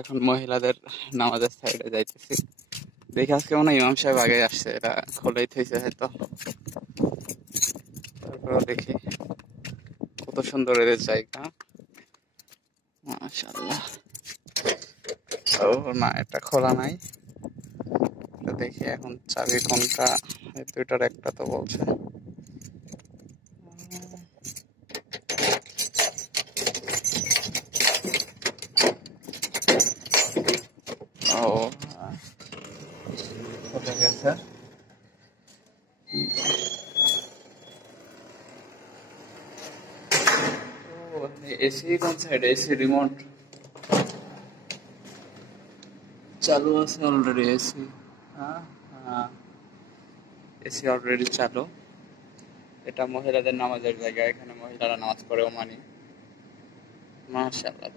এখন মহিলাদের নামাজের সাইডে যাইতেছি। দেখি আজকে মনে হয় ইমাম সাহেব আগে আসছে, এটা খোলাই থইছে হয়তো। তারপরেও দেখি, কত সুন্দর এদের জায়গা, মাশাআল্লাহ। ও না, এটা খোলা নাই। এটা দেখি এখন চাবি কোনটা, এই দুইটার একটা তো বলছে। ও খুলে গেছে। এসি কোন সাইডে? এসি রিমোট চালু আছে অলরেডি। এসি, হ্যাঁ হ্যাঁ, এসি অলরেডি চালু। এটা মহিলাদের নামাজের জায়গা, এখানে মহিলারা নামাজ পড়েও মানি। মাশাআল্লাহ।